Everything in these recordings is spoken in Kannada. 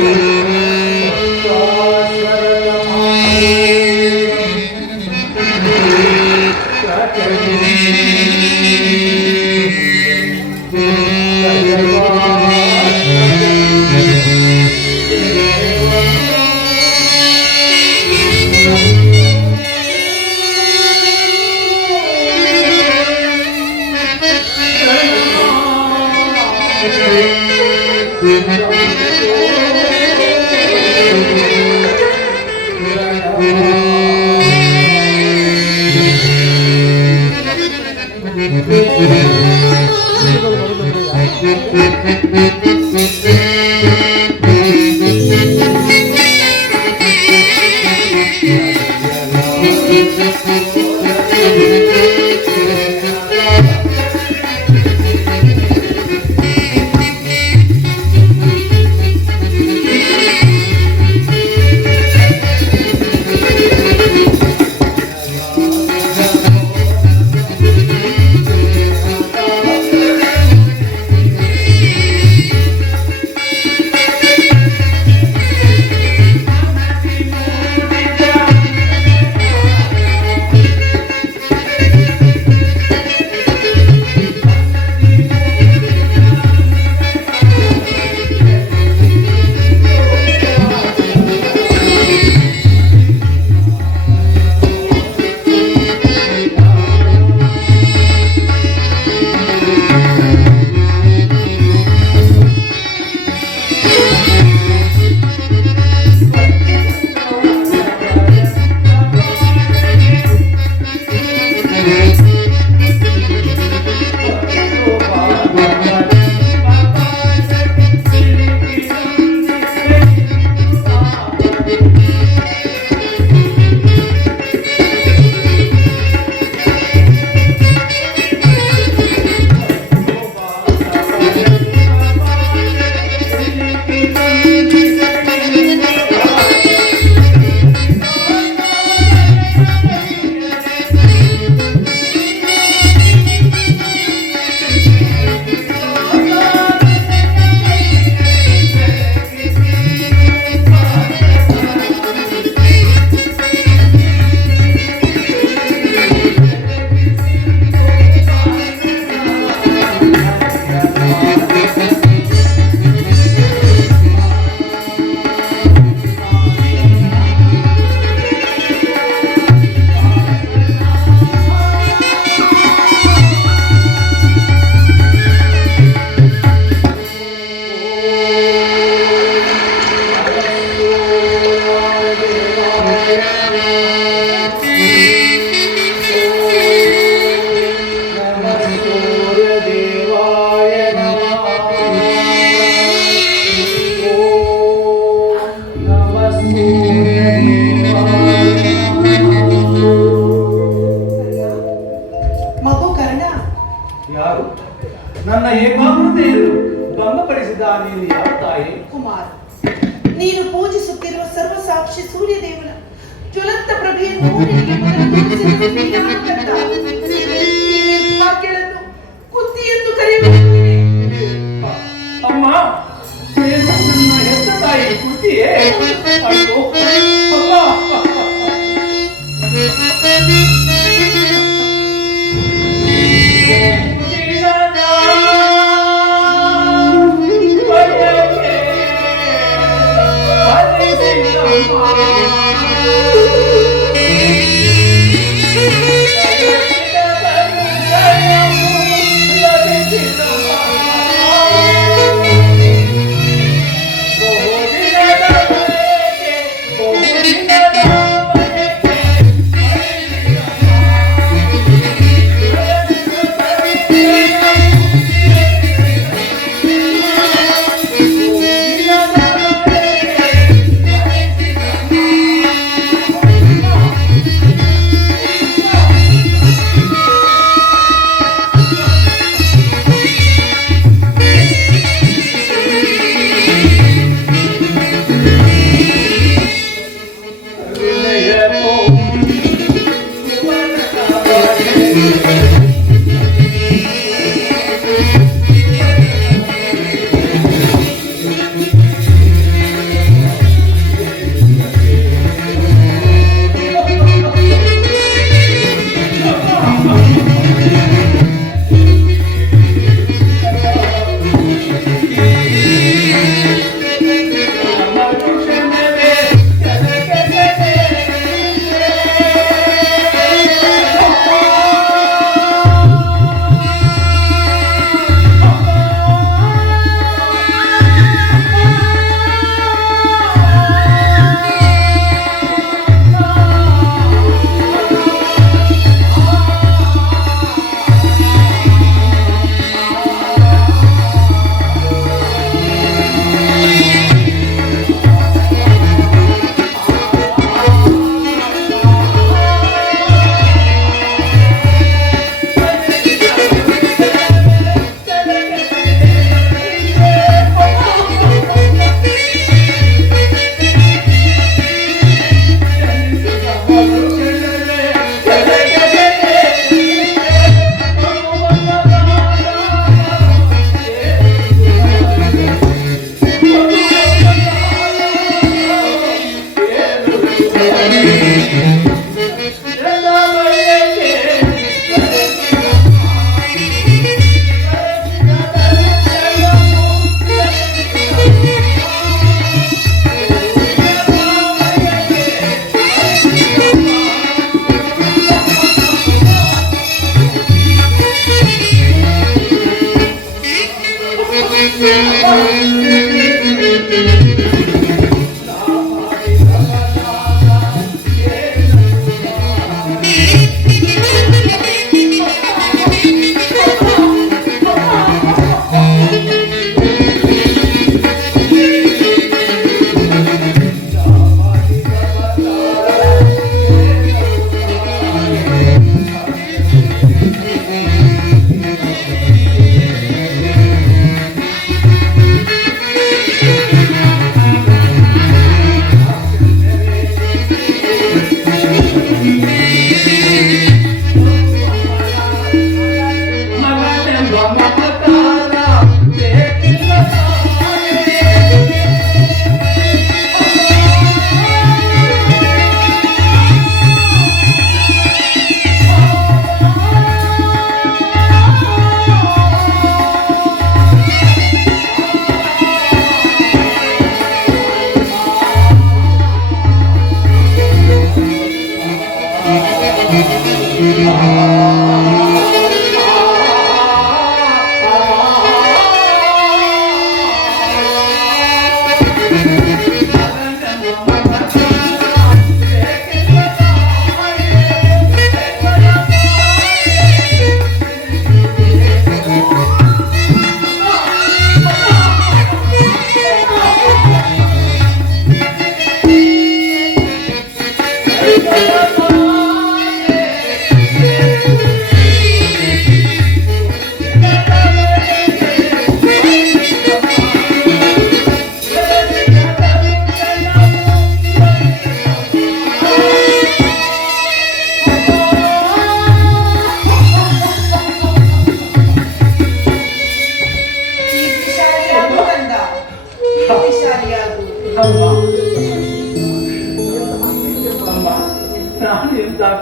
Thank you.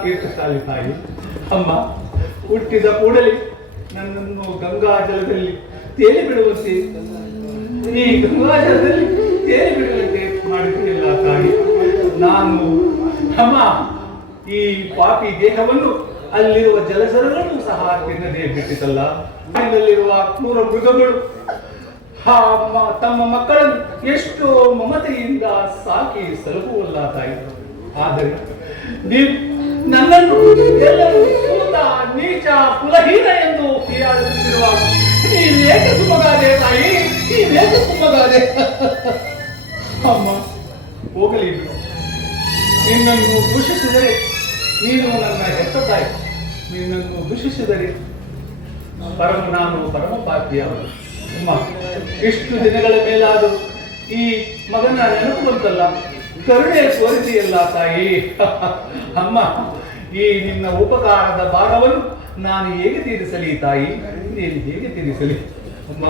ಕೀರ್ತಶಾಲಿ ತಾಯಿ ಅಮ್ಮ, ಹುಟ್ಟಿದ ಕೂಡಲೇ ನನ್ನನ್ನು ಗಂಗಾಜಲದಲ್ಲಿ ತೇಲಿ ಬಿಡುವಂತೆ, ಈ ಗಂಗಾಜಲದಲ್ಲಿ ತೇಲಿ ಬಿಡುವಂತೆ ಮಾಡಿಕೊಂಡಿಲ್ಲ ತಾಯಿ. ನಾನು ಅಮ್ಮ ಈ ಪಾಪಿ ದೇಹವನ್ನು ಅಲ್ಲಿರುವ ಜಲಚರಗಳನ್ನು ಸಹ ತಿನ್ನದೇ ಬಿಟ್ಟಿತಲ್ಲ. ಅಲ್ಲಿರುವ ಕ್ರೂರ ಮೃಗಗಳು ತಮ್ಮ ಮಕ್ಕಳನ್ನು ಎಷ್ಟೋ ಮಮತೆಯಿಂದ ಸಾಕಿ ಸಲಹುವಲ್ಲ ತಾಯಿ. ಆದರೆ ನೀವು ನನ್ನನ್ನು ಎಲ್ಲರೂ ಸೂತ, ನೀಚ, ಕುಲಹೀನ ಎಂದು ಹೀಯಾಳುತ್ತಿರುವಾಗ ನೀವೇಕೆ ಸುಮ್ಮಗಾದೆ ತಾಯಿ? ನೀವೇಕೆ ಸುಮ್ಮಗಾದೆ? ಅಮ್ಮ ಹೋಗಲಿ, ನಿನ್ನನ್ನು ದೂಷಿಸಿದರೆ ನೀನು ನನ್ನ ಹೆತ್ತ ತಾಯಿ. ನಿನ್ನನ್ನು ದೂಷಿಸಿದರೆ ನಾನು ಪರಮ ಪಾಪಿಯ ಅಮ್ಮ. ಇಷ್ಟು ದಿನಗಳ ಮೇಲಾದರೂ ಈ ಮಗನ ನೆನಪು ಬಂತಲ್ಲ, ಕರುಣೆ ತೋರಿಸಿಯಲ್ಲ ತಾಯಿ. ಅಮ್ಮ, ಈ ನಿನ್ನ ಉಪಕಾರದ ಭಾಗವನ್ನು ನಾನು ಹೇಗೆ ತೀರಿಸಲಿ ತಾಯಿ? ನೀನು ಹೇಗೆ ತೀರಿಸಲಿ ಅಮ್ಮ?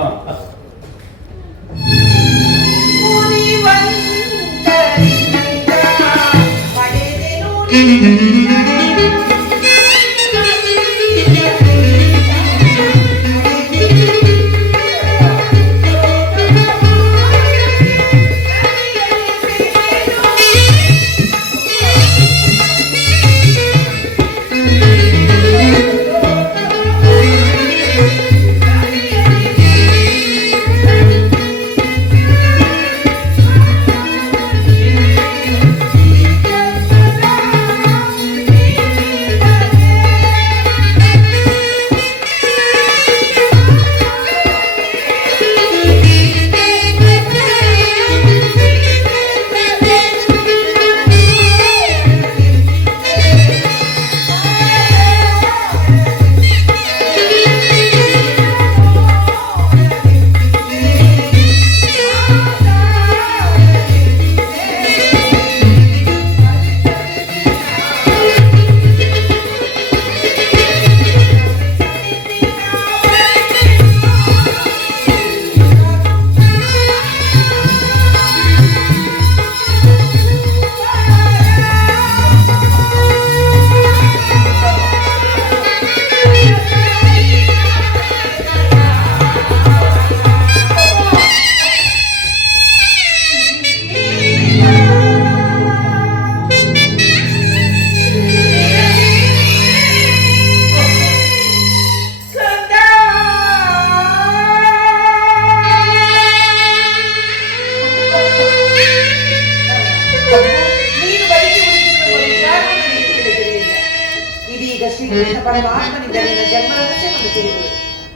ಪರಮಾತ್ಮನಿಂದ ನಿನ್ನ ಜನ್ಮ ರಹಸ್ಯವನ್ನು ತಿಳಿದು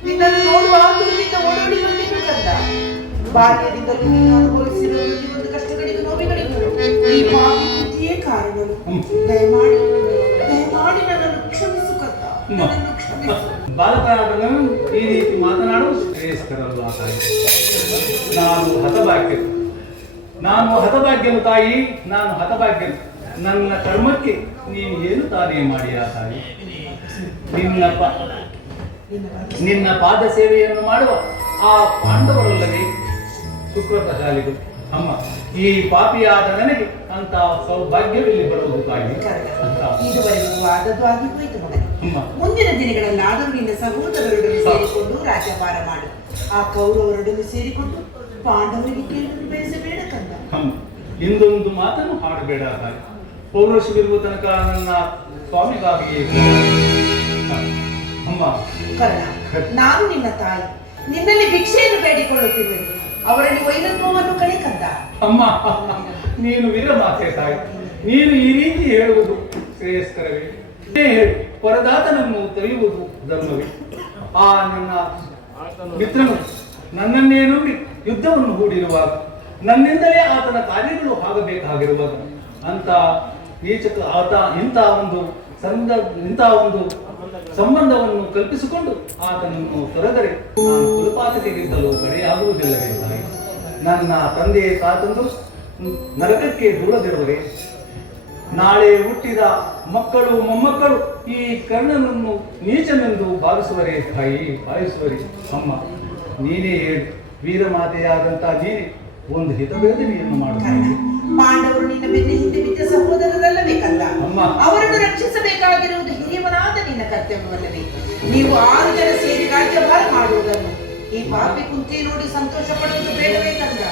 ನಿನ್ನನ್ನು ನೋಡುವ ಆತುರದಿಂದ ಓಡೋಡಿ ಬಂದಿದ್ದು ಕಂದ. ಬಾಲ್ಯದಿಂದಲೂ ನೀನು ಅನುಭವಿಸಿರುವ ಒಂದು ಕಷ್ಟಗಳಿಗೂ ನೋವಿಗಳಿಗೂ ಈ ಪಾಪಿ ಬುದ್ಧಿಯೇ ಕಾರಣಗಳು. ದಯಮಾಡಿ ದಯಮಾಡಿ ನನ್ನನ್ನು ಕ್ಷಮಿಸು ಕಂದ, ನನ್ನನ್ನು ಕ್ಷಮಿಸು. ಬಾಲಕರಾದನು ಈ ರೀತಿ ಮಾತನಾಡುವುದು ಶ್ರೇಯಸ್ಕರಲ್ಲ ತಾಯಿ. ನಾನು ಹತಭಾಗ್ಯನು ತಾಯಿ, ನಾನು ಹತಭಾಗ್ಯನು. ನನ್ನ ಕರ್ಮಕ್ಕೆ ನೀನು ಏನು ತಾನೇ ಮಾಡಿಯ ತಾಯಿ? ನಿನ್ನ ಪಾದ ಸೇವೆಯನ್ನು ಮಾಡುವ ಆ ಪಾಂಡವರಲ್ಲದೆ ಸುಕೃತಶಾಲಿಗಳು. ಅಮ್ಮ, ಈ ಪಾಪಿಯಾದ ನನಗೆ ಅಂತ ಸೌಭಾಗ್ಯವಿಲ್ಲಿ ಬರುವುದು ತಾಯಿ. ಇದುವರೆಗೂ ಆದದ್ದು ಆಗಿ ಹೋಯಿತು ಮಗನೇ. ಮುಂದಿನ ದಿನಗಳಲ್ಲಾದರೂ ನಿನ್ನ ಸಹೋದರರೊಡನೆ ಸೇರಿಕೊಂಡು ರಾಜ್ಯಭಾರ ಮಾಡು. ಆ ಕೌರವರೊಡನೆ ಸೇರಿಕೊಂಡು ಪಾಂಡವರಿಗೆ ಕೇಳಲು ಬಯಸಬೇಡ ಕಂದ. ಇಂದೊಂದು ಮಾತನ್ನು ಹಾಡಬೇಡ ತಾಯಿ. ಪೌರುಷವಿರುವ ತನಕ ನನ್ನ ಸ್ವಾಮಿಗಾಗಿ ಅಮ್ಮ. ಕರ್ಣ, ನಾನು ನಿನ್ನ ತಾಯಿ, ನಿನ್ನಲ್ಲಿ ಭಿಕ್ಷೆಯನ್ನು ಬೇಡಿಕೊಳ್ಳುತ್ತಿದ್ದೇನೆ. ಅವರಲ್ಲಿ ವೈರತ್ವವನ್ನು ಕಳೆ ಕಂದ. ಅಮ್ಮ, ನೀನು ವೀರಮಾತೆ ತಾಯಿ. ನೀನು ಈ ರೀತಿ ಹೇಳುವುದು ಶ್ರೇಯಸ್ಕರವೇ? ಹೇಳಿ ಪರದಾತನನ್ನು ತೊರೆಯುವುದು ಧರ್ಮವೇ? ಆ ನನ್ನ ಮಿತ್ರನು ನನ್ನನ್ನೇ ನಂಬಿ ಯುದ್ಧವನ್ನು ಹೂಡಿರುವಾಗ, ನನ್ನಿಂದಲೇ ಆತನ ಕಾರ್ಯಗಳು ಆಗಬೇಕಾಗಿರುವಾಗ ಅಂತ ಇಂಥ ಒಂದು ಸಂಬಂಧವನ್ನು ಕಲ್ಪಿಸಿಕೊಂಡು ಆತನನ್ನು ತೊರೆದರೆ ನಾನು ಕುಲಪಾತಕ್ಕಿಂತಲೂ ಕಡೆಯಾಗುವುದಿಲ್ಲವೇ ತಾಯಿ? ನನ್ನ ತಂದೆ ತಾತಂದು ನರಕಕ್ಕೆ ದೂರದಿರುವರೆ ನಾಳೆ ಹುಟ್ಟಿದ ಮಕ್ಕಳು ಮೊಮ್ಮಕ್ಕಳು ಈ ಕರ್ಣನನ್ನು ನೀಚನೆಂದು ಭಾವಿಸುವರೇ ತಾಯಿ, ಭಾವಿಸುವರೇ. ಅಮ್ಮ, ನೀನೇ ಹೇಳಿ, ವೀರಮಾತೆಯಾದಂತ ನೀನೇ ಒಂದು ಹಿತವೇದನೆಯನ್ನು ಮಾಡುತ್ತಾರೆ. ಪಾಂಡವರು ನಿನ್ನ ಬೆನ್ನ ಹಿಂದೆ ಬಿದ್ದ ಸಹೋದರರಲ್ಲಬೇಕಲ್ಲ? ಅವರನ್ನು ರಕ್ಷಿಸಬೇಕಾಗಿರುವುದು ಹಿರಿಯವನಾದ ನಿನ್ನ ಕರ್ತವ್ಯವಲ್ಲವೇ? ನೀವು 6 ಜನ ಸೇರಿ ರಾಜ್ಯಭಾರ ಮಾಡುವುದನ್ನು ಈ ಪಾಪಿ ಕುಂತಿ ನೋಡಿ ಸಂತೋಷ ಪಡುವುದು ಬೇಡಬೇಕಂದ?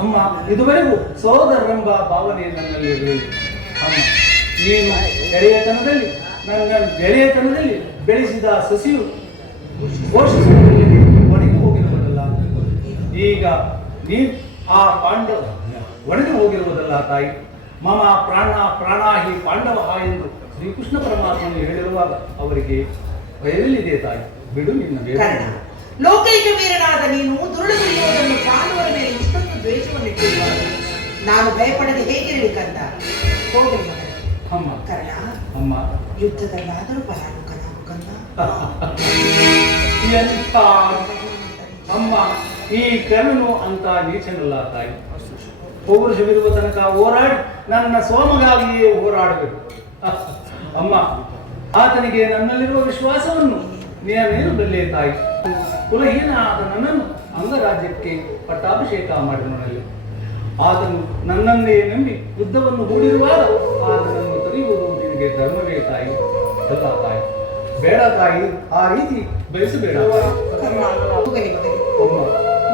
ಅಮ್ಮ, ಇದುವರೆಗೂ ಸಹೋದರರೆಂಬ ಭಾವನೆ ನನ್ನಲ್ಲಿ ಇರಲಿಲ್ಲ. ಅಮ್ಮ, ನೀನು ಗೆಳೆಯತನದಲ್ಲಿ ಬೆಳೆಸಿದ ಸಸಿಯು ಪೋಷಿಸುವುದರಲ್ಲಿ ಒಣಗಿ ಹೋಗಿರುವುದಲ್ಲ. ಈಗ ನೀನು ಆ ಪಾಂಡವ ಒಣಗಿ ಹೋಗಿರುವುದಲ್ಲ ತಾಯಿ. ಮಮ ಪ್ರಾಣ ಪ್ರಾಣಾಹಿ ಪಾಂಡವ ಎಂದು ಶ್ರೀಕೃಷ್ಣ ಪರಮಾತ್ಮನು ಹೇಳಿರುವಾಗ ಅವರಿಗೆ ಭಯವಿಲ್ಲಿದೆ ತಾಯಿ. ಬಿಡು ನಿನ್ನ ಬೇರೆ. ಲೋಕೈಕ ವೀರನಾದ ನೀನು ದುರುಳಗುರಿಯುವುದನ್ನು ಪಾಂಡವರ ಮೇಲೆ ಇಷ್ಟೊಂದು ದ್ವೇಷವನ್ನಿಟ್ಟಿರುವಾಗ ನಾನು ಭಯಪಡದೆ ಹೇಗಿರಲಿ ಕಂದ? ಹೋಗಲಿ ಮಗನೇ. ಅಮ್ಮ, ಕರ್ಣ, ಅಮ್ಮ, ಯುದ್ಧದಲ್ಲಾದರೂ ಪರಾನುಕನಾಗು ಕಂದ. ಎಂತ ಅಮ್ಮ, ಈ ಕರ್ಣನು ಅಂತ ನೀಚನಲ್ಲ ತಾಯಿ. ಪೌರುಷವಿರುವ ತನಕ ಹೋರಾಡಿ ನನ್ನ ಸೋಮಗಾಗಿಯೇ ಹೋರಾಡಬೇಕು. ಅಮ್ಮ, ಆತನಿಗೆ ನನ್ನಲ್ಲಿರುವ ವಿಶ್ವಾಸವನ್ನು ನೀನೇನು ಬಲ್ಲೆ ತಾಯಿ. ಕುಲಹೀನ ಆದ ನನ್ನನ್ನು ಅಂಗರಾಜ್ಯಕ್ಕೆ ಪಟ್ಟಾಭಿಷೇಕ ಮಾಡಿದನಲ್ಲಿ ಆತನು ನನ್ನನ್ನೇ ನಂಬಿ ಯುದ್ಧವನ್ನು ಹೂಡಿರುವಾಗ ಆತನನ್ನು ತೊರೆಯುವುದು ನಿನಗೆ ಧರ್ಮವೇ ತಾಯಿ? ಅಲ್ಲ ತಾಯಿ, ಬೇಡ ತಾಯಿ, ಆ ರೀತಿ ಬಯಸಬೇಡ.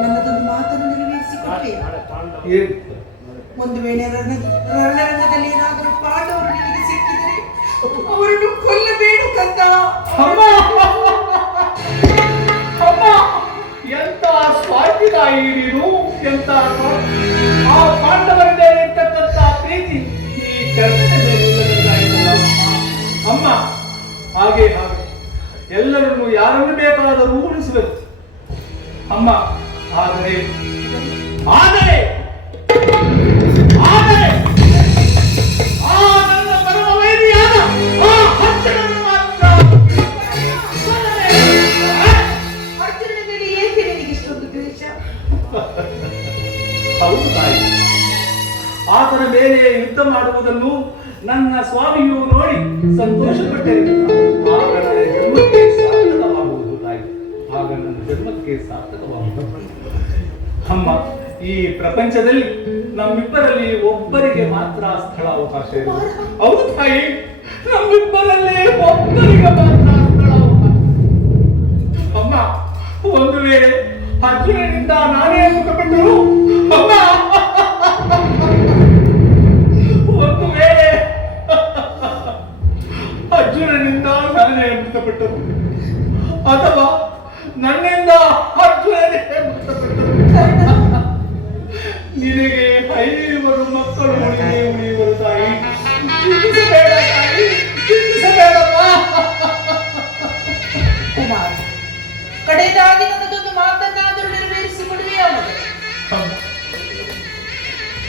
ನನ್ನದೊಂದು ಮಾತನ್ನು ನೆರವೇರಿಸಿಕೊಟ್ಟೆ. ಒಂದು ವೇಳೆ ರಣರಂಗದಲ್ಲಿ ಏನಾದರೂ ಪಾಂಡವರು ನಿನಗೆ ಸಿಕ್ಕಿದರೆ ಅವರನ್ನು ಕೊಲ್ಲಬೇಡ ಕಂದ. ಎಂತ ಸ್ವಾರ್ಥಿ ತಾಯಿ ನೀನು, ಎಂತ ಆ ಪಾಂಡವರಿಗೆ ಇರ್ತಕ್ಕಂಥ ಪ್ರೀತಿ ಈ ಕರ್ನಾಟಕದಲ್ಲಿ. ಅಮ್ಮ, ಹಾಗೆ ಎಲ್ಲರನ್ನು ಯಾರನ್ನು ಬೇಕಾದರೂ ಉಳಿಸಬೇಕು ಅಮ್ಮ. ಆದರೆ ಆ ನನ್ನ ಪರಮ ವೈರಿಯಾದ ಆ ಅರ್ಜುನನು ಮಾತ್ರ. ಅರ್ಜುನನ ಮೇಲೆ ಏಕೆ ನಿನಗೆ ಇಷ್ಟೊಂದು ದ್ವೇಷ? ಹೌದು ತಾಯಿ, ಆತನ ಮೇಲೆ ಯುದ್ಧ ಮಾಡುವುದನ್ನು ನನ್ನ ಸ್ವಾಮಿಯು ನೋಡಿ ಸಂತೋಷಪಟ್ಟರೆ ಆಗ ನನ್ನ ಜನ್ಮಕ್ಕೆ ಸಾರ್ಥಕವಾಗುವುದು ತಾಯಿ. ಆಗ ನನ್ನ ಜನ್ಮಕ್ಕೆ ಸಾರ್ಥಕವಾಗುವುದು. ಅಮ್ಮ, ಈ ಪ್ರಪಂಚದಲ್ಲಿ ನಮ್ಮಿಬ್ಬರಲ್ಲಿ ಒಬ್ಬರಿಗೆ ಮಾತ್ರ ಸ್ಥಳ ಅವಕಾಶ ಇದೆ. ಹೌದು ತಾಯಿ, ನಮ್ಮಿಬ್ಬರಲ್ಲಿ ಒಬ್ಬರಿಗೆ ಮಾತ್ರ ಸ್ಥಳ ಅವಕಾಶ. ಅಮ್ಮ, ಒಂದು ವೇಳೆ ಅರ್ಜುನನಿಂದ ನಾನೇ ಮುಖಪಟ್ಟರು, ಅಮ್ಮ, ಒಂದು ವೇಳೆ ಅರ್ಜುನನಿಂದ ನಾನೇ ಮೃತಪಟ್ಟರು ಅಥವಾ ನನ್ನಿಂದ ಅರ್ಜುನನೇ ಮೃತಪಟ್ಟರು, ನಿನಗೆ 5 ಮಕ್ಕಳು ಉಳಿಯುವರು ತಾಯಿ. ಚಿಂತಿಸಬೇಡ ತಾಯಿ, ಚಿಂತಿಸಬೇಡಪ್ಪ.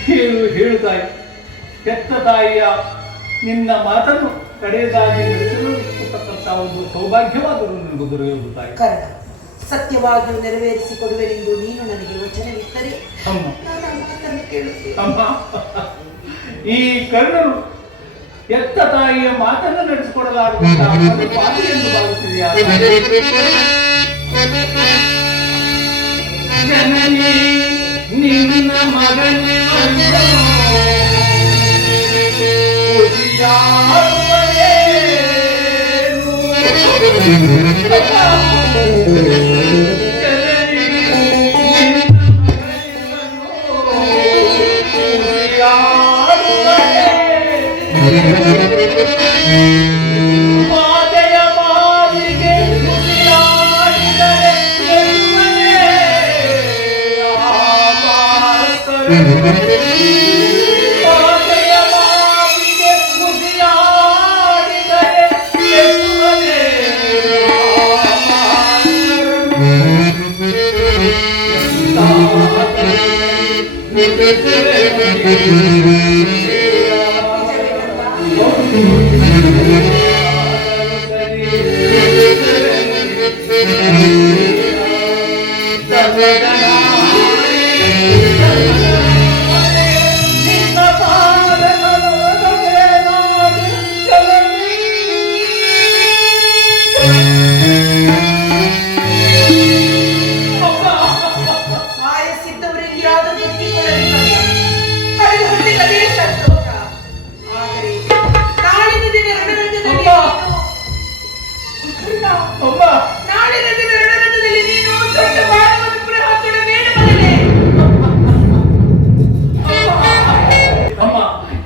ಹೇಳು ತಾಯಿ. ಹೆತ್ತ ತಾಯಿಯ ನಿನ್ನ ಮಾತನ್ನು ಕಡೆಯದಾಗಿ ನಡೆಸಲು ಇಷ್ಟಪಟ್ಟಂತಹ ಒಂದು ಸೌಭಾಗ್ಯವಾದರೂ ನನಗೆ ದೊರೆಯುವುದು ತಾಯಿ. ಕರ್ಣ, ಸತ್ಯವಾಗಿಯೂ ನೆರವೇರಿಸಿಕೊಡುವೆನೆಂದು ನೀನು ನನಗೆ ವಚನವಿತ್ತರೆ ಅಮ್ಮ, ನಾನು ಆ ಮಾತನ್ನು ಕೇಳುತ್ತೇನೆ. ಅಮ್ಮ, ಈ ಕರ್ಣನು ಎತ್ತ ತಾಯಿಯ ಮಾತನ್ನು ನಡೆಸಿಕೊಡಲಾಗುವಂತಹ ಪಾಪಿ ಎಂದು ಭಾವಿಸಿದೆಯಾ? ಜನನಿ ನಿನ್ನ ಮಗನೇ ಮಾತೆಯ ಮಾತಿಗೆ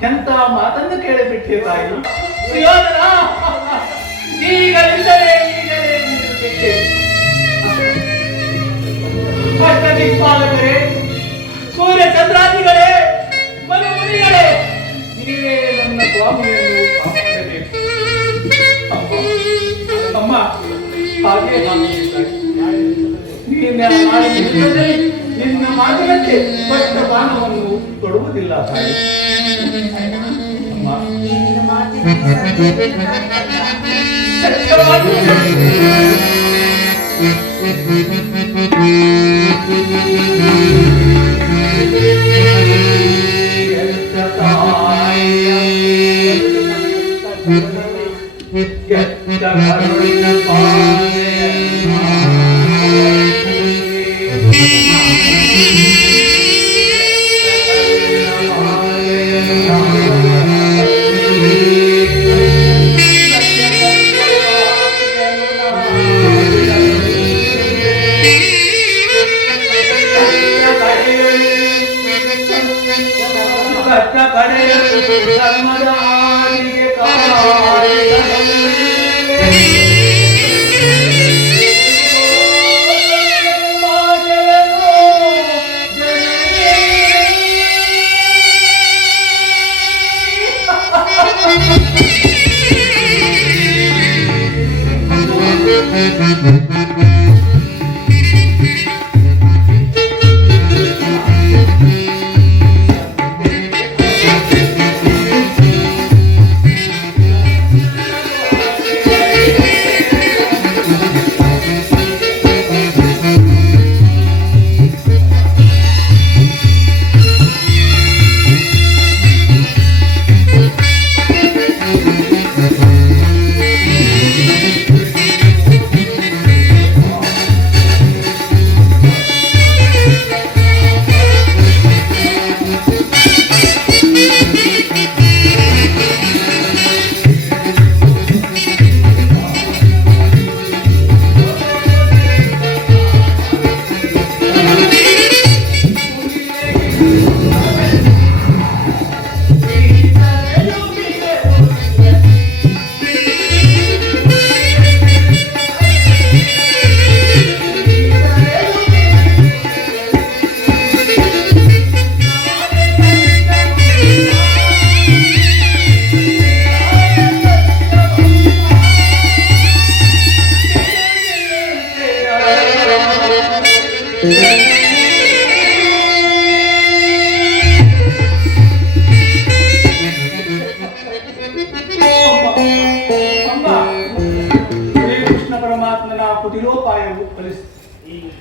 ಎಂತ ಮಾತನ್ನು ಕೇಳಿಬಿಟ್ಟೆ ತಾಯಿ. ಸುಯೋಧನ, ಈಗಲಿಂದಲೇ ಬಿಟ್ಟೆ. ಅಷ್ಟದಿಕ್ಪಾಲಕರೇ, ಸೂರ್ಯ ಚಂದ್ರಾದಿಗಳೇ, ಮನುಮುನಿಗಳೇ, ನೀವೇ ನನ್ನ ಸ್ವಾಮಿಯನ್ನು ಕಾಪಾಡಬೇಕು. ಅಮ್ಮ, ಹಾಗೆ ನಿನ್ನ ಮಾತಿನಂತೆ ಸ್ಪಷ್ಟ ಬಾಣವನ್ನು ತೊಡುವುದಿಲ್ಲ ತಾಯಿ.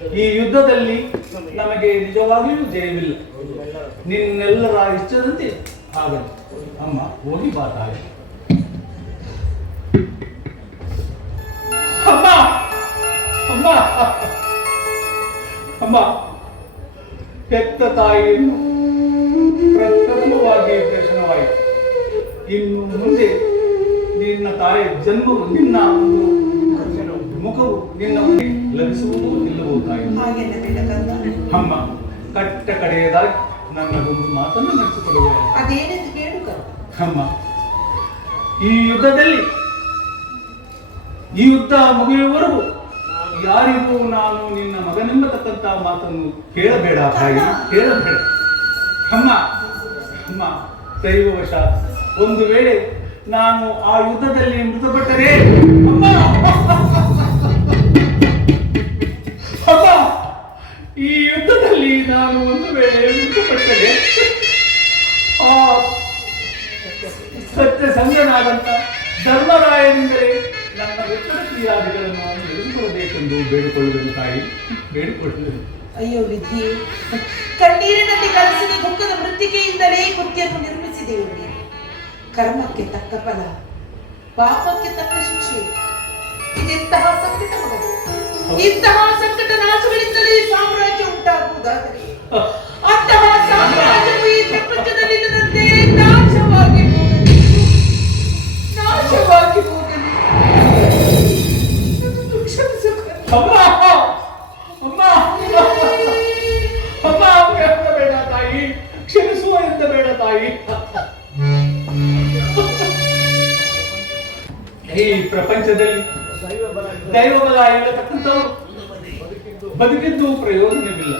ಈ ಯುದ್ಧದಲ್ಲಿ ನಮಗೆ ನಿಜವಾಗಿಯೂ ಜಯವಿಲ್ಲ. ನಿನ್ನೆಲ್ಲರ ಇಷ್ಟದಂತೆ ಆಗಲಿ. ಅಮ್ಮ ಹೋಗಿ ಬಾ ತಾಯಿ. ಅಮ್ಮ ಅಮ್ಮ ಅಮ್ಮ, ಹೆತ್ತ ತಾಯಿಯನ್ನು ಪ್ರಥಮವಾಗಿ ದರ್ಶನವಾಯಿತು. ಇನ್ನು ಮುಂದೆ ನಿನ್ನ ತಾಯಿಯ ಜನ್ಮವು, ನಿನ್ನ ಒಂದು ಮುಖವು ನಿನ್ನ ಲಭಿಸುವುದು ಇಲ್ಲವೋ ತಾಯಿ? ಅಮ್ಮ, ಕಟ್ಟ ಕಡೆಯದಾಗಿ ನನ್ನದೊಂದು ಮಾತನ್ನು ನಡೆಸಿಕೊಡುವ. ಅದೇನೆಂದು ಕೇಳು. ಅಮ್ಮ, ಈ ಯುದ್ಧದಲ್ಲಿ, ಈ ಯುದ್ಧ ಮುಗಿಯುವವರೆಗೂ ಯಾರಿಗೂ ನಾನು ನಿನ್ನ ಮಗನೆಂಬತಕ್ಕಂತ ಮಾತನ್ನು ಕೇಳಬೇಡ ತಾಯಿ, ಕೇಳಬೇಡ. ಅಮ್ಮ ಅಮ್ಮ, ದೈವವಶ ಒಂದು ವೇಳೆ ನಾನು ಆ ಯುದ್ಧದಲ್ಲಿ ಮೃತಪಟ್ಟರೆ, ಅಮ್ಮ ಅಮ್ಮ, ಈ ಯುದ್ಧದಲ್ಲಿ ನಾನು ಒಂದು ವೇಳೆ ಮೃತಪಟ್ಟರೆ ಆ ಸತ್ಯ ಸಂಗನಾದಂತ ಧರ್ಮರಾಯನಿಂದಲೇ ನನ್ನ ಉತ್ತರ ಕ್ರಿಯಾದಿಗಳನ್ನು ಎದುರಿಸಬೇಕೆಂದು ಬೇಡಿಕೊಳ್ಳುವೆನು ತಾಯಿ, ಬೇಡಿಕೊಳ್ಳುವೆನು. ಅಯ್ಯೋ ವಿಧಿ, ಕಣ್ಣೀರಿನಲ್ಲಿ ಕಲಸಿದ ದುಃಖದ ಮೃತ್ತಿಕೆಯಿಂದಲೇ ಕೃತ್ಯವನ್ನು ನಿರ್ಮಿಸಿದೆವು. ಕರ್ಮಕ್ಕೆ ತಕ್ಕ ಫಲ, ಪಾಪಕ್ಕೆ ತಕ್ಕ ಶಿಕ್ಷೆ. ಇದೆಂತಹ ಸಂಕಟ ಮಗನೇ! ಇಂತಹ ಸಂಕಟ ನಾಶಗಳಿಂದಲೇ ಸಾಮ್ರಾಜ್ಯ ಉಂಟಾಗುವುದಾದರೆ ಅಂತಹ ಸಾಮ್ರಾಜ್ಯವು ಈ ಪ್ರಪಂಚದಲ್ಲಿ ಇಲ್ಲದಂತೆ ನಾಶವಾಗಿ ಹೋಗಲಿ, ನಾಶವಾಗಿ ಹೋಗಲಿ. ಕ್ಷಮಿಸು ಅಮ್ಮ ಅಮ್ಮ ಅಮ್ಮ, ಎಂದ ಬೇಡ ತಾಯಿ, ಕ್ಷಮಿಸುವ ಎಂದ ಬೇಡ ತಾಯಿ. ಈ ಪ್ರಪಂಚದಲ್ಲಿ ದೈವ ಬಲ ಇಲ್ಲತಕ್ಕಂಥವ್ರು ಬದುಕಿದ್ದು ಪ್ರಯೋಜನವಿಲ್ಲ.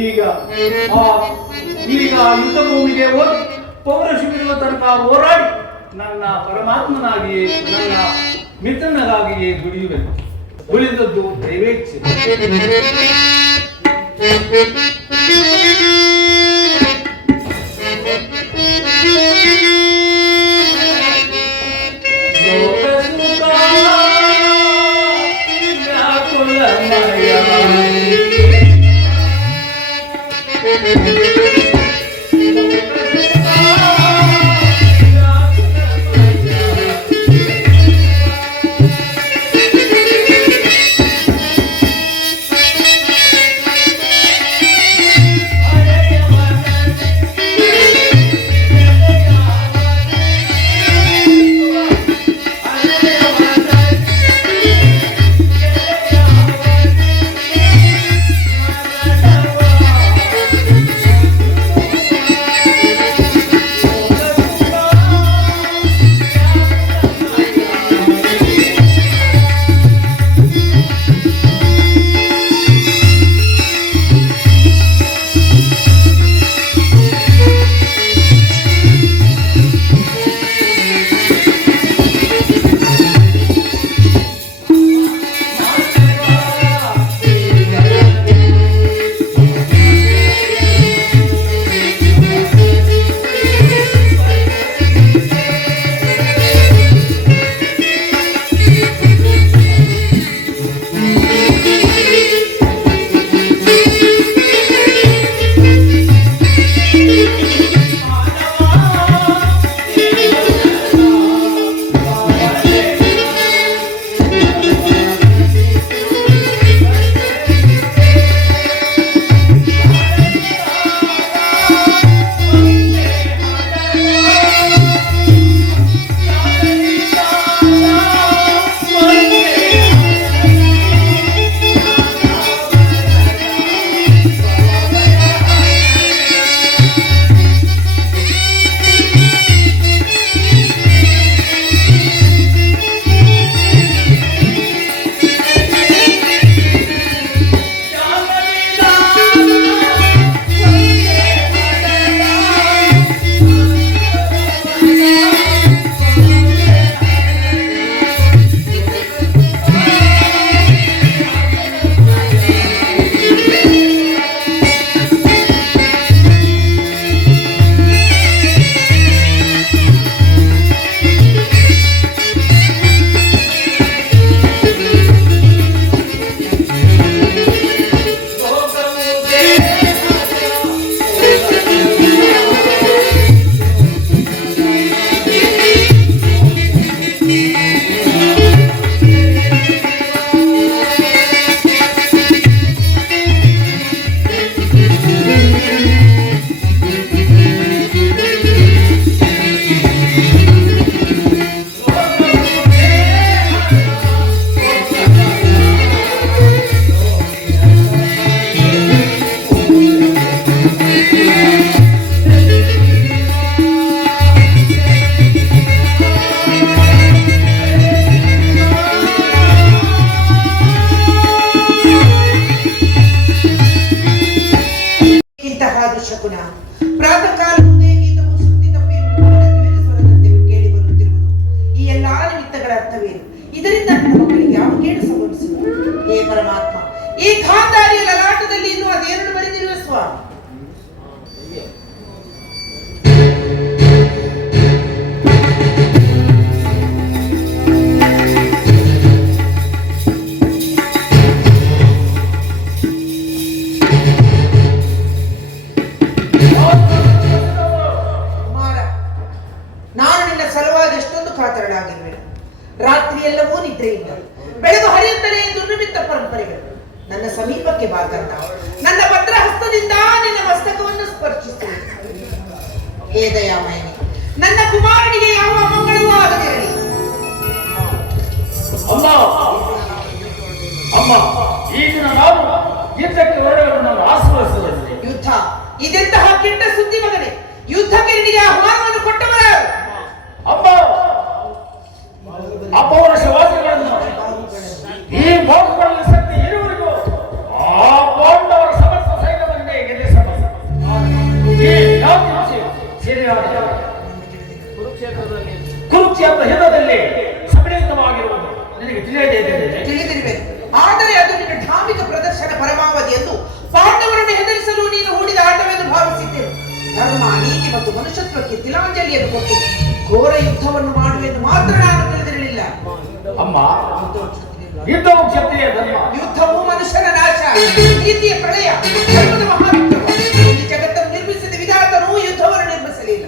ಈಗ ಈಗ ಯುದ್ಧ ಭೂಮಿಗೆ ಹೋಗಿ ಪೌರಶಿಬಿರುವ ತನಕ ಹೋರಾಡಿ ನನ್ನ ಪರಮಾತ್ಮನಾಗಿಯೇ, ನನ್ನ ಮಿತ್ರನಾಗಿಯೇ ದುಡಿಯುವೆನು. ಉಳಿದದ್ದು ದೈವೇಚ್ಛೆ. ಗಾಂಧಾರಿಯ ಲಲಾಟದಲ್ಲಿ ಇನ್ನು ಅದೇನು ಬರೆದಿರುವ ಸ್ವಾಮಿ? ರಾತ್ರಿ ಎಲ್ಲವೂ ನಿದ್ರೆಯಿಂದ ಬೆಳಗು ಹರಿಯುತ್ತಲೇ ದುರ್ನಿಮಿತ್ತ ಪರಂಪರೆಗಳು ನನ್ನ ಸಮೀಪಕ್ಕೆ ಬಾಗಂತ ನನ್ನ ಭದ್ರ ಹಸ್ತದಿಂದ ನಿನ್ನ ಮಸ್ತಕವನ್ನು ಸ್ಪರ್ಶಿಸುತ್ತದೆ. ಹೇ ದಯಾಮಯನೇ, ನನ್ನ ಕುಮಾರನಿಗೆ ಯಾವ ಮಂಗಳವೂ ಆಗದಿರಲಿ. ಅಮ್ಮ ಅಮ್ಮ, ಈ ದಿನ ನಾವು ಯುದ್ಧಕ್ಕೆ ಹೊರಡಲು ನಾವು ಆಶೀರ್ವದಿಸುತ್ತೇವೆ. ಯುದ್ಧ ಇದೆಂತಹ ಕೆಟ್ಟ ಸುದ್ದಿ ಮಗನೇ. ಯುದ್ಧಕ್ಕೆ ನಿನಗೆ ಆಹ್ವಾನವನ್ನು ಕೊಟ್ಟವರ ಅಮ್ಮ ಅಪೌರುಷವಾದಿಗಳನ್ನು ಈ ಮೋಸಗಳಲ್ಲಿ ಶಕ್ತಿ ಇರುವವರೆಗೂ ಆ ಪಾಂಡವರ ಸಮಸ್ತ ಸೈನ್ಯವನ್ನೇ ಗೆಲ್ಲಿಸಬಹುದು. ಈ ಕುರುಕ್ಷೇತ್ರ ಯುದ್ಧದಲ್ಲಿ ಸಮ್ಮಿಳಿತವಾಗಿರುವುದು ನಿನಗೆ ತಿಳಿದಿರಬೇಕು. ಆದರೆ ಅದು ನಿನ್ನ ಧಾರ್ಮಿಕ ಪ್ರದರ್ಶನ ಪರಮಾವಧಿ ಎಂದು ಪಾಂಡವರನ್ನು ಹೆದರಿಸಲು ನೀನು ಹೂಡಿದ ಆಟವೆಂದು ಭಾವಿಸಿದ್ದೆವು. ಧರ್ಮ, ನೀತಿ ಮತ್ತು ಮನುಷ್ಯತ್ವಕ್ಕೆ ತಿಲಾಂಜಲಿಯನ್ನು ಕೊಟ್ಟು ಘೋರ ಯುದ್ಧವನ್ನು ಮಾಡುವೆಂದು ಮಾತ್ರ ನಾನು ತಿಳಿದಿರಲಿಲ್ಲ. ಅಮ್ಮ, ಯುದ್ಧವು ಕ್ಷತ್ರಿಯ ಧರ್ಮ. ಯುದ್ಧವು ಮನುಷ್ಯನ ನಾಶ, ನೀತಿಯ ಪ್ರಳಯ, ಧರ್ಮದ ಮಹಾವಿಕ್ರಮ. ಈ ಜಗತ್ತನ್ನು ನಿರ್ಮಿಸಿದ ವಿಧಾತನು ಯುದ್ಧವನ್ನು ನಿರ್ಮಿಸಲಿಲ್ಲ.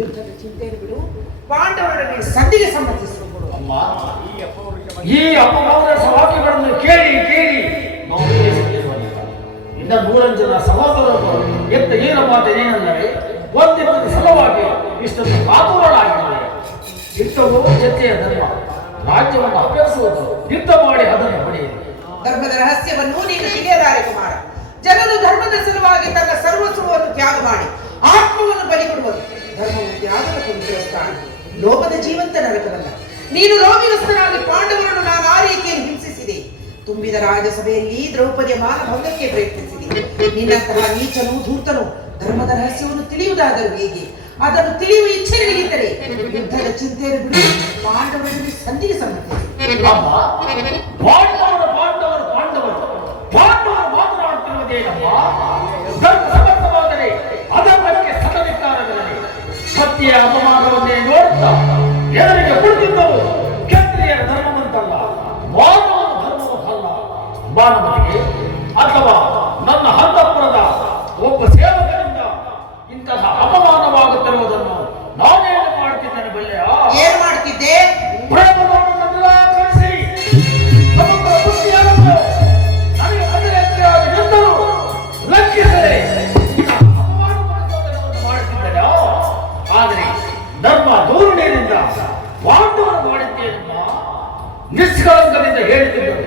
ಯುದ್ಧದ ಚಿಂತೆಯನ್ನು ಬಿಡು, ಪಾಂಡವರನ್ನು ಸಂಧಿಗೆ ಸಮ್ಮತಿಸು. ಅಮ್ಮ, ಈ ಅಪೌರುಷ ವಾಕ್ಯಗಳನ್ನು ಕೇಳಿ ಕೇಳಿ ನಾವು ಇನ್ನ 100 ಜನ ಸಹೋದರರು ಎತ್ತ ಏನ ಮಾತೇನೆಂದರೆ ಒಂದಿಬ್ಬರು ಸಲವಾಗಿ ಇಷ್ಟೊಂದು ಕಾತುರಳಾಗಿದ್ದಾರೆ. ಯುದ್ಧವು ಕ್ಷತ್ರಿಯ ಧರ್ಮ. ರಾಜ್ಯವನ್ನು ಅಭ್ಯಸಿಸುವುದು, ಯುದ್ಧ ಮಾಡಿ ಅದನ್ನು ಪಡೆಯಿರಿ. ಧರ್ಮದ ರಹಸ್ಯವನ್ನು ನೀನು ತಿಳಿಯಲಾರೆ ಕುಮಾರ. ಜನರು ಧರ್ಮದ ಸಲುವಾಗಿ ತನ್ನ ಸರ್ವಸ್ವವನ್ನು ತ್ಯಾಗ ಮಾಡಿ ಆತ್ಮವನ್ನು ಬಲಿ ಕೊಡುವರು. ಧರ್ಮವು ತ್ಯಾಗದ ಪವಿತ್ರ ಸ್ಥಾನ, ಲೋಭದ ಜೀವಂತ ನರಕವಲ್ಲ. ನೀನು ಲೋಭಿವಸ್ತನಾಗಿ ಪಾಂಡವರನ್ನು ನಾನು ಆ ರೀತಿಯಲ್ಲಿ ಹಿಂಸಿಸಿದೆ. ತುಂಬಿದ ರಾಜಸಭೆಯಲ್ಲಿ ದ್ರೌಪದಿಯ ಮಾನಭಂಗಕ್ಕೆ ಪ್ರಯತ್ನಿಸಿದೆ. ನಿನ್ನಂತಹ ನೀಚನು ಧೂರ್ತನು ಧರ್ಮದ ರಹಸ್ಯವನ್ನು ತಿಳಿಯುವುದಾದರೂ ಹೇಗೆ? ಅದನ್ನು ತಿಳಿಯುವ ಇಚ್ಛೆ ನಿನಗಿದ್ದರೆ ಯುದ್ಧದ ಚಿಂತೆಯನ್ನು ಬಿಡು, ಪಾಂಡವರಲ್ಲಿ ಸಂಧಿಗೆ ಸಮ್ಮತಿಸಿ. ಪಾಂಡವರು ಮಾತನಾಡುತ್ತಿರುವುದೇನಮ್ಮ? ಸಮರ್ಥವಾದರೆ ಅದಕ್ಕೆ ಸತಧಿಕಾರವಿರಲಿ. ಸತ್ಯ ಅಪಮಾನವನ್ನೇ ನೋಡುತ್ತಾ ಎದುರಿಗೆ ಕುಳಿತಿದ್ದರು. ಕ್ಷತ್ರಿಯರ ಧರ್ಮವಂತಲ್ಲ, ಮಾನವ ಧರ್ಮವಲ್ಲ. ಭಾನುಮತಿಗೆ ಅಥವಾ ನನ್ನ ಹಂತಪುರದ ಒಬ್ಬ ಸೇವಕರಿಂದ ಇಂತಹ ಅಪಮಾನವಾಗುತ್ತಿರುವುದನ್ನು ನಾನೇನು ಮಾಡ್ತಿದ್ದೇನೆ ಬಲ್ಲೆಯ? ಏನು ಮಾಡ್ತಿದ್ದೆ? ಪ್ರೇಮವನ್ನು ನಿರಾಕರಿಸಿ ಸಮಗ್ರ ಬುದ್ಧಿಯನ್ನು ನನಗೆ ಅತಿರೇಕವಾಗಿ ನಿಂತರು ಲಂಘಿಸದೆ ಅಪಮಾನವನ್ನು ಮಾಡುತ್ತಿದ್ದೇನೆ. ಆದರೆ ಧರ್ಮ ಧೋರಣೆಯಿಂದ ಪಾಂಡವರು ಮಾಡಿದ್ದೇನಮ್ಮ ನಿಷ್ಕಳಂಕದಿಂದ ಹೇಳುತ್ತಿದ್ದರು.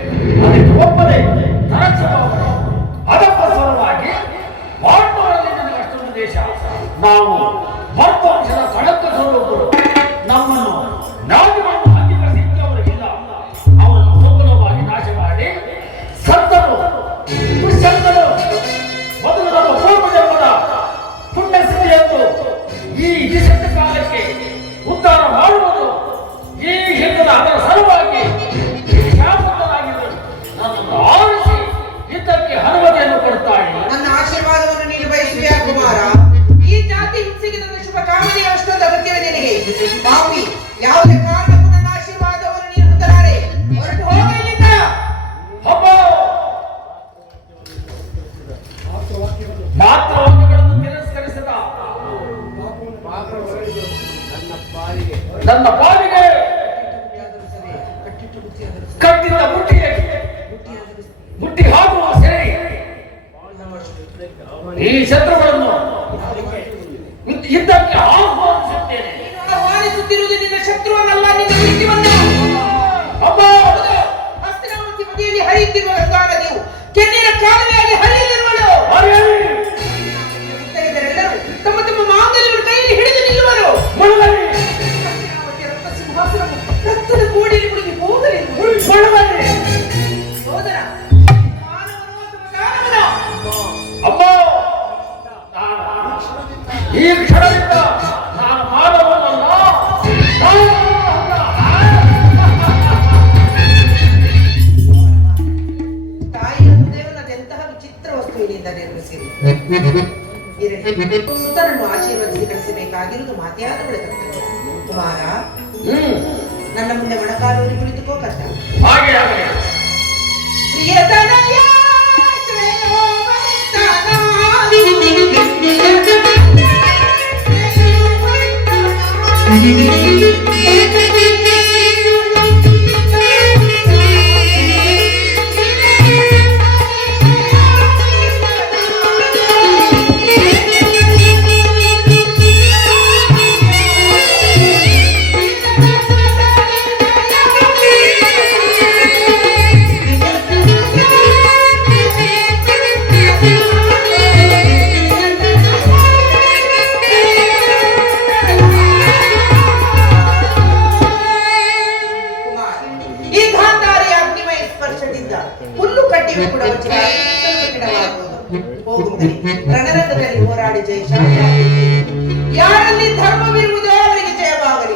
ಅದಕ್ಕೆ ಒಪ್ಪದೆ ತರಚಭಾವನೆ ಅದಪ್ಪ ಸಲುವಾಗಿ ಪಾಂಡವರಲ್ಲಿ ನನಗೆ ಅಷ್ಟೊಂದು ದೇಶ. ನಾವು ಭರ್ತವಂಶದ ಕಳಂಕ ಸ್ವರೂಪರು. ನಮ್ಮನ್ನು ನಾಡುಗಳನ್ನು ಅಂಗೀಕರಿಸಿದ್ದವರಿಗಿಲ್ಲ. ಅವರನ್ನು ಸುಲಭವಾಗಿ ನಾಶ ಮಾಡಿ ಸಂತರು ದುಷ್ಯಂತರು ಮೊದಲು ನಮ್ಮ ಪೂರ್ವ ಜನ್ಮದ ಪುಣ್ಯಸ್ಥಿತಿಯನ್ನು ಈ ದಿಶಕ್ತ ಕಾಲಕ್ಕೆ ಉದ್ಧಾರ ಮಾಡುವುದು ಈ ಹಿಂದದ ಅದರ ಸಲುವಾಗಿ ಶಾಸಕರಾಗಿದ್ದರು ನನ್ನನ್ನು ಆರಿಸಿ ಯುದ್ಧಕ್ಕೆ ಅನುಮತಿಯನ್ನು ಕೊಡುತ್ತಾರೆ. ನನ್ನ ಆಶೀರ್ವಾದವನ್ನು ನೀನು ಬಯಸುವೆಯಾ ಕುಮಾರ? ಈ ಜಾತಿ ಹಿಂಸೆಗೆ ನನ್ನ ಶುಭ ಕಾಮನೆಯ ಅಷ್ಟೊಂದು ಅಗತ್ಯವೇ ನಿನಗೆ? ಪಾಪಿ, ಯಾವುದೇ ಕಾರಣಕ್ಕೂ ನನ್ನ ಆಶೀರ್ವಾದವನ್ನು ನೀನು ಹೊಂದಲಾರೆ. ಹೊರಟು ಹೋಗ ಇಲ್ಲಿಂದ. ಮಾತೃವಾಕ್ಯಗಳನ್ನು ತಿರಸ್ಕರಿಸಿದ ನನ್ನ ಪಾಲಿಗೆ ಕಟ್ಟಿದ ಮುಟ್ಟಿ ಹಾಕುವ ಸೆರೆ ಈ ಶತ್ರುಗಳನ್ನು ಯುದ್ಧಕ್ಕೆ ಆಹ್ವಾನಿಸುತ್ತೇನೆ. ಆಹ್ವಾನಿಸುತ್ತಿರುವುದು ನಿನ್ನ ಶತ್ರುವನ್ನಲ್ಲ, ನಿನ್ನ ಮೃತ್ಯುವನ್ನು. ಹಸ್ತಿನಾವತಿ ಬದಿಯಲ್ಲಿ ಹರಿಯುತ್ತಿರುವ ಗಂಗಾ ನದಿಯು ಕೆನ್ನಿನ ಕಾಲುವೆಯಾಗಿ ಹರಿಯಲಿರುವಳು. ಮುತ್ತೈದರೆಲ್ಲರೂ ತಮ್ಮ ತಮ್ಮ ಮಾಂಗಲ್ಯವನ್ನು ಕೈಯಲ್ಲಿ ಹಿಡಿದು ನಿಲ್ಲುವರು. ಹಸ್ತಿನಾವತಿಯ ರಕ್ತ ಸಿಂಹಾಸನವು ರಕ್ತದ ಕೋಡಿಯಲ್ಲಿ ಮುಳುಗಿ ಹೋಗಲಿರುವುದು. ಸೋದರ, ಮಾನವನೋ ಅಥವಾ ದಾನವನೋ? ಅಮ್ಮ, ಈ ಕ್ಷಣದಿಂದ ನಾನು ಮಾನವನಲ್ಲ, ತಾಯಿಯ ಹೃದಯವನ್ನು ಮುತ್ತಿನಿಂದ ನಿರ್ಮಿಸಿದೆ. ಇರಲಿ, ಸುತನನ್ನು ಆಶೀರ್ವದಿಸಿ ಕಳಿಸಬೇಕಾಗಿರುವುದು ಮಾತೆಯಾದವಳ ಕರ್ತವ್ಯ. ಕುಮಾರ, ನನ್ನ ಮುಂದೆ ಮೊಣಕಾಲೂರಿ ಕುಳಿತುಕೋ ಕರ್ತ. ಪ್ರಿಯತನಯ ಹುಲ್ಲು ಕಡ್ಡಿಯು ಕೂಡ ರಣರಂಗದಲ್ಲಿ ಹೋರಾಡಿ ಜಯಶಾಲಿ. ಯಾರಲ್ಲಿ ಧರ್ಮವಿರುವುದೋ ಅವರಿಗೆ ಜಯವಾಗಲಿ.